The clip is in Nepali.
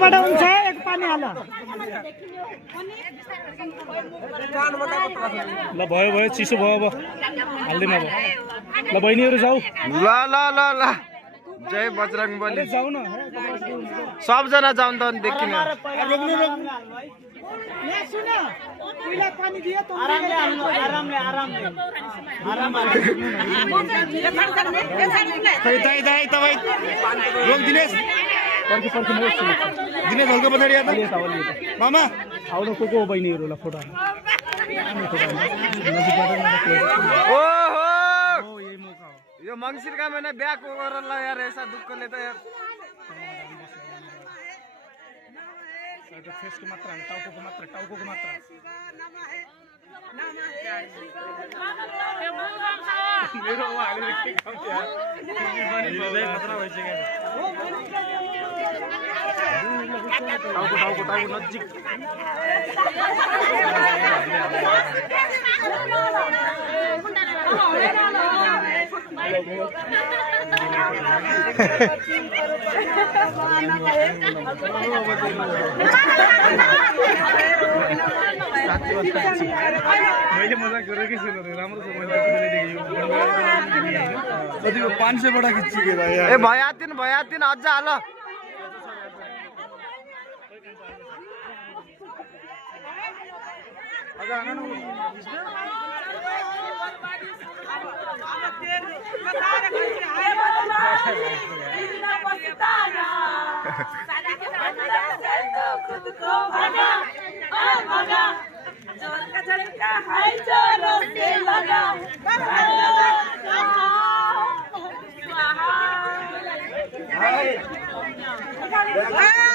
यताबाट हुन्छ एक पानी हाल ल भयो चिसो भयो अब हाल्दिन अब ल बहिनीहरु जाऊ ल ल ल ल जय बजरंगबली जाऊ न सबजना जाउँ त देखिन रोक्नु यहाँ सुन पहिला पानी दियो त आरामले हाल्नु आरामले दाइ तपाई रोक दिनेश पर्खि दिनेश हल्का पछाडि या त मामा आउनु को बहिनीहरुलाई फोटो ओहो यो मंगिरका महिना ब्याक गरेर ल यार ऐसा दुःखले त यार फेसको मात्र हैन टाउको मात्र मेरो उहाँले के काम थियो पनि खतरा भइसक्यो टाउको नजिक मैले मजाक गरेकै छु राम्रो छ मैले कतिको 500 बडा खिच्चिके भाइ ए भयातिन अझ हाल Hey!